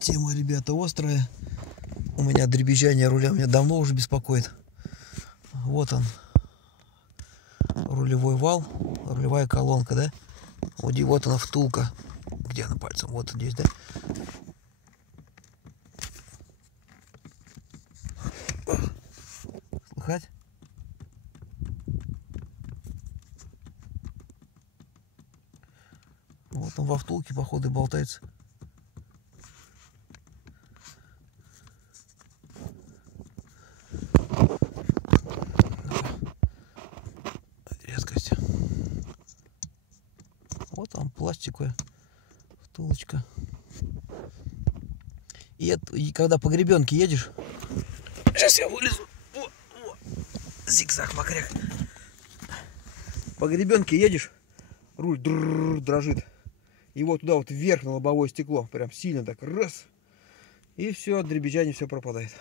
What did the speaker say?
Тема, ребята, острая. У меня дребезжание руля меня давно уже беспокоит. Вот он. Рулевой вал, рулевая колонка, да? Вот она втулка. Где она пальцем? Вот здесь, да? Слыхать? Вот он во втулке, походу, и болтается. Резкость. Вот там пластиковая втулочка. И когда по гребенке едешь, сейчас я вылезу. Зигзаг макряк. По гребенке едешь, руль дрожит. И вот туда вот вверх на лобовое стекло, прям сильно так раз. И все, от дребезжания все пропадает.